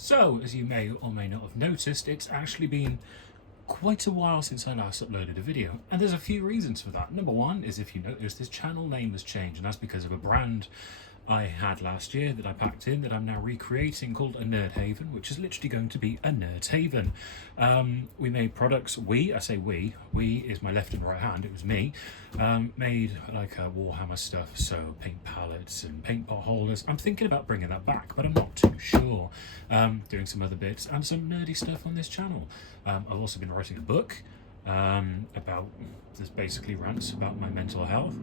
So, as you may or may not have noticed, it's actually been quite a while since I last uploaded a video, and there's a few reasons for that. Number one is, if you notice, this channel name has changed, and that's because of a brand I had last year that I packed in that I'm now recreating called a Nerd Haven, which is literally going to be a Nerd Haven. We made products, I say we is my left and right hand, it was me, made like Warhammer stuff, so paint palettes and paint pot holders. I'm thinking about bringing that back, but I'm not too sure. Doing some other bits and some nerdy stuff on this channel. I've also been writing a book about, this basically rants about my mental health.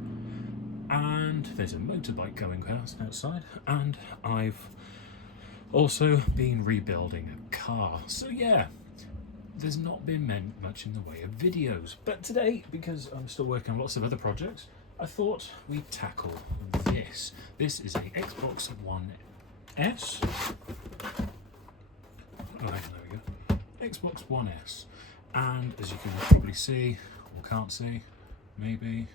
And there's a motorbike going past outside, and I've also been rebuilding a car. So yeah, there's not been much in the way of videos, but today, because I'm still working on lots of other projects, I thought we'd tackle this. This is a Xbox One S. Oh, there we go. Xbox One S, and as you can probably see, or can't see, maybe,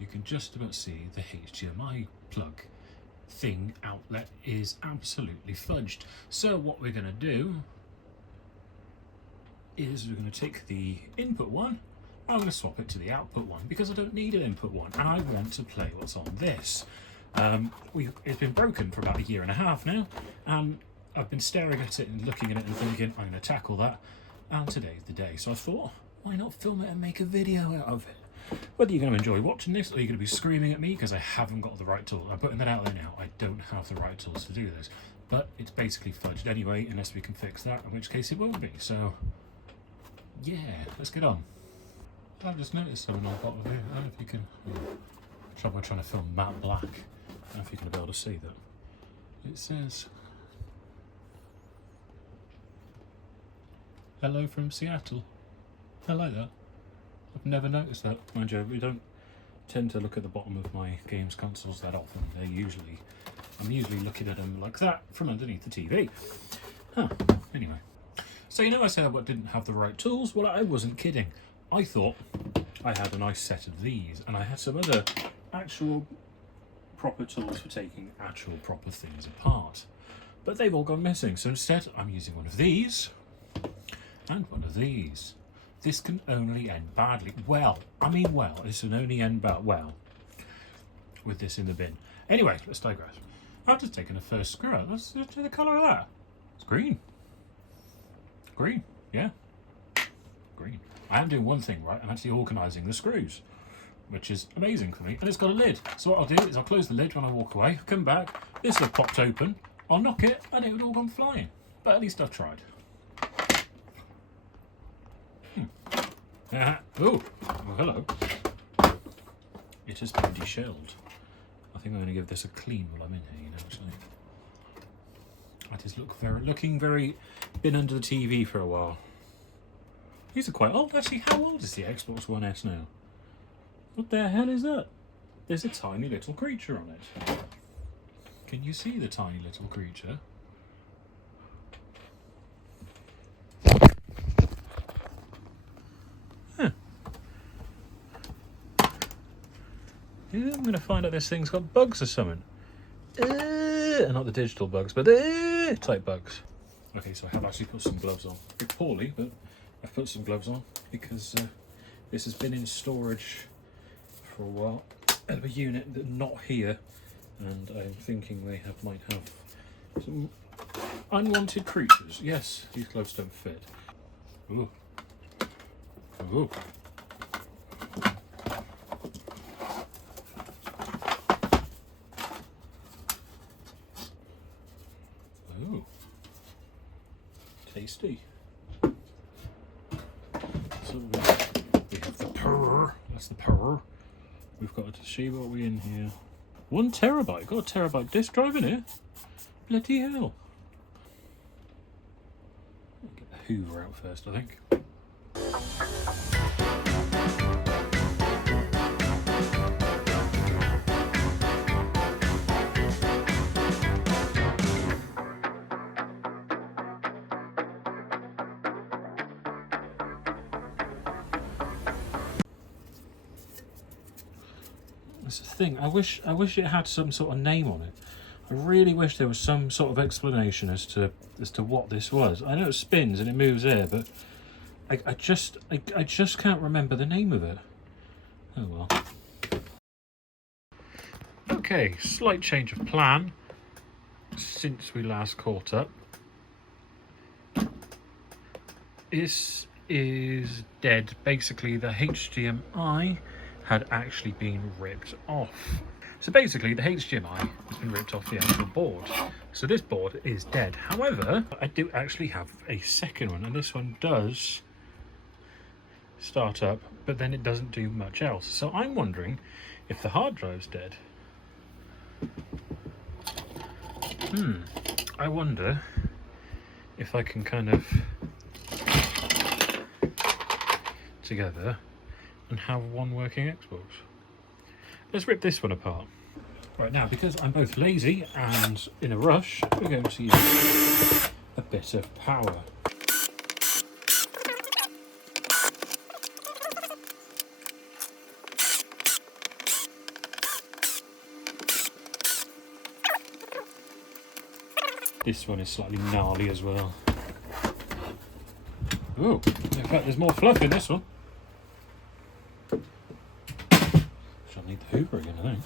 you can just about see the HDMI plug thing outlet is absolutely fudged. So what we're going to do is we're going to take the input one, I'm going to swap it to the output one because I don't need an input one and I want to play what's on this. It's been broken for about 1.5 years now, and I've been staring at it and looking at it and thinking I'm going to tackle that, and today's the day. So I thought, why not film it and make a video out of it? Whether you're going to enjoy watching this or you're going to be screaming at me because I haven't got the right tool. I'm putting that out there now. I don't have the right tools to do this. But it's basically fudged anyway, unless we can fix that, in which case it won't be. So, yeah, let's get on. I've just noticed something on the bottom of here. I don't know if you can... Trouble trying to film matte black. I don't know if you're going to be able to see that. It says... Hello from Seattle. I like that. I've never noticed that. Mind you, we don't tend to look at the bottom of my games consoles that often. I'm usually looking at them like that from underneath the TV. Huh. Anyway. So I said I didn't have the right tools. Well, I wasn't kidding. I thought I had a nice set of these, and I had some other actual proper tools for taking actual proper things apart. But they've all gone missing. So instead, I'm using one of these and one of these. This can only end badly. This can only end well with this in the bin. Anyway, let's digress. I've just taken the first screw out. Let's do the colour of that. It's green. Green, yeah. Green. I am doing one thing right. I'm actually organising the screws, which is amazing for me. And it's got a lid. So what I'll do is I'll close the lid when I walk away, come back, this will have popped open, I'll knock it, and it would all gone flying. But at least I've tried. Oh, hello. It has been deshelled. I think I'm going to give this a clean while I'm in here, actually. That is looking very been under the TV for a while. These are quite old. Actually, how old is the Xbox One S now? What the hell is that? There's a tiny little creature on it. Can you see the tiny little creature? I'm going to find out this thing's got bugs or something. Not the digital bugs, but the type bugs. Okay, so I have actually put some gloves on. A bit poorly, but I've put some gloves on because this has been in storage for a while. Of a unit that not here, and I'm thinking they might have some unwanted creatures. Yes, these gloves don't fit. Ooh. Ooh. Ooh, tasty. So we have the purr. That's the purr. We've got to see what we in here. 1 terabyte. Got a terabyte disk drive in here. Bloody hell. Get the Hoover out first, I think. That's the thing. I wish it had some sort of name on it. I I really wish there was some sort of explanation as to what this was. I know it spins and it moves air, but I just can't remember the name of it. Oh well. Okay, slight change of plan since we last caught up. This is dead. Basically, the HDMI had actually been ripped off. So basically, the HDMI has been ripped off the actual board. So this board is dead. However, I do actually have a second one, and this one does start up, but then it doesn't do much else. So I'm wondering if the hard drive's dead. I wonder if I can kind of together and have one working Xbox. Let's rip this one apart. Right now, because I'm both lazy and in a rush, we're going to use a bit of power. This one is slightly gnarly as well. Oh, in fact there's more fluff in this one. Shall need the hoover again, I think.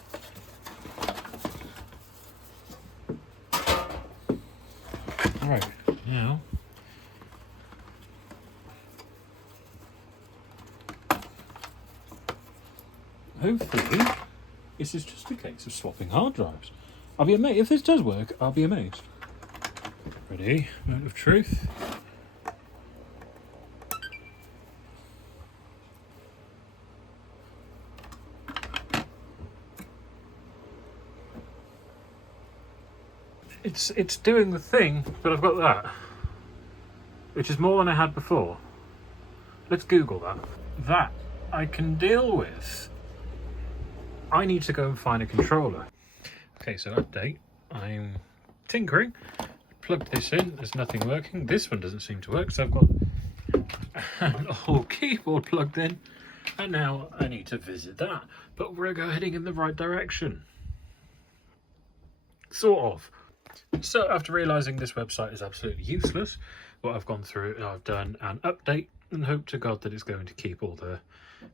Alright, now hopefully this is just a case of swapping hard drives. I'll be amazed. If this does work, I'll be amazed. Ready? Moment of truth. It's doing the thing, but I've got that, which is more than I had before. Let's Google that. That I can deal with. I need to go and find a controller. Okay, so update. I'm tinkering. Plugged this in. There's nothing working. This one doesn't seem to work, so I've got an old keyboard plugged in, and now I need to visit that. But we're heading in the right direction. Sort of. So after realising this website is absolutely useless, what I've gone through, I've done an update and hope to God that it's going to keep all the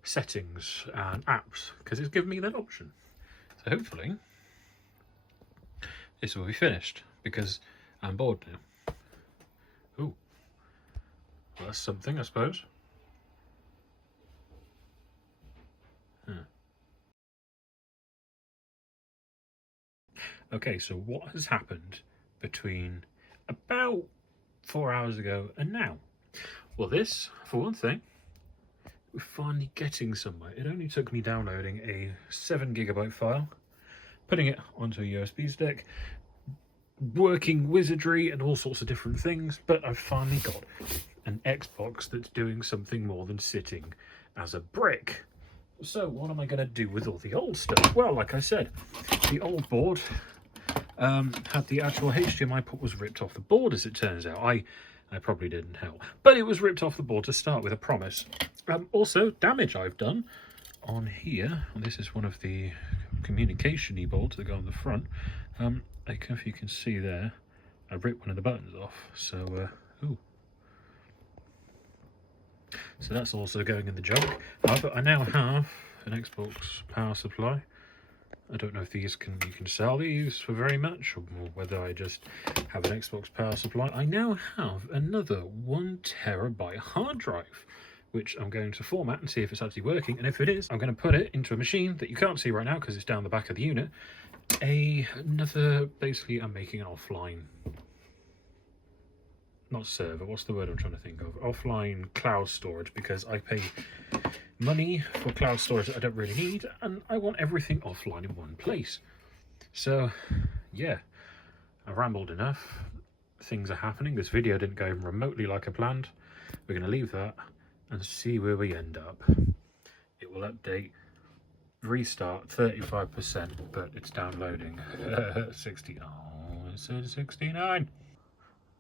settings and apps, because it's given me that option. So hopefully this will be finished, because I'm bored now. Ooh, well, that's something, I suppose. Okay, so what has happened between about 4 hours ago and now? Well, this, for one thing, we're finally getting somewhere. It only took me downloading a 7GB file, putting it onto a USB stick, working wizardry and all sorts of different things, but I've finally got an Xbox that's doing something more than sitting as a brick. So what am I going to do with all the old stuff? Well, like I said, the old board had the actual HDMI port was ripped off the board, as it turns out. I probably didn't help, but it was ripped off the board to start with, I promise. Also, damage I've done on here, and this is one of the communication-y boards that go on the front. I don't know if you can see there, I ripped one of the buttons off, so ooh. So that's also going in the junk. However, I now have an Xbox power supply. I don't know if these you can sell these for very much, or whether I just have an Xbox power supply. I now have another 1TB hard drive, which I'm going to format and see if it's actually working. And if it is, I'm going to put it into a machine that you can't see right now because it's down the back of the unit. Basically, I'm making an offline, not server, what's the word I'm trying to think of? Offline cloud storage, because I pay money for cloud storage that I don't really need, and I want everything offline in one place. So yeah, I've rambled enough. Things are happening. This video didn't go remotely like I planned. We're going to leave that and see where we end up. It will update, restart 35%, but it's downloading 60. Oh, it said 69.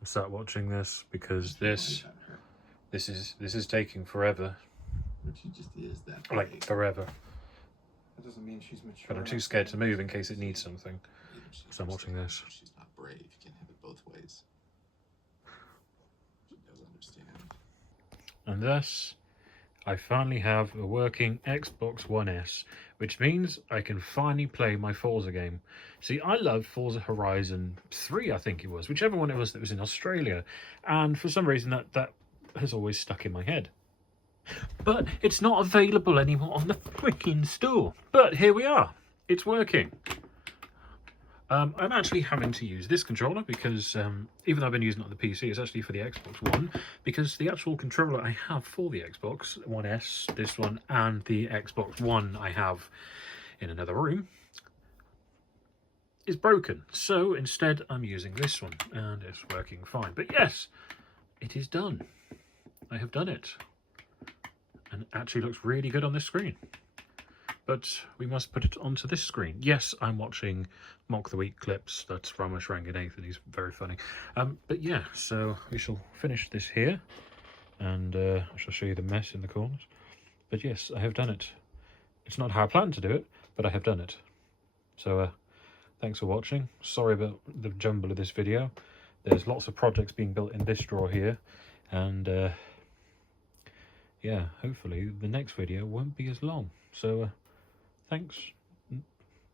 I'll start watching this because this is taking forever. But she just is that like big. forever. That doesn't mean she's mature. But I'm too scared to move in case it needs something. So I'm watching this. She's not brave. You can't have it both ways. She does understand. And thus, I finally have a working Xbox One S, which means I can finally play my Forza game. See, I love Forza Horizon 3, I think it was, whichever one it was that was in Australia, and for some reason that has always stuck in my head. But it's not available anymore on the freaking store. But here we are. It's working. I'm actually having to use this controller because even though I've been using it on the PC, it's actually for the Xbox One, because the actual controller I have for the Xbox One S, this one, and the Xbox One I have in another room is broken. So instead I'm using this one, and it's working fine. But yes, it is done. I have done it. And it actually looks really good on this screen. But we must put it onto this screen. Yes, I'm watching Mock the Week clips. That's Ramesh Ranganathan. He's very funny. But yeah, so we shall finish this here. And I shall show you the mess in the corners. But yes, I have done it. It's not how I planned to do it, but I have done it. So thanks for watching. Sorry about the jumble of this video. There's lots of projects being built in this drawer here. And yeah, hopefully the next video won't be as long. So thanks.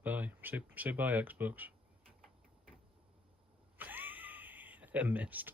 Bye. Say bye, Xbox. I missed.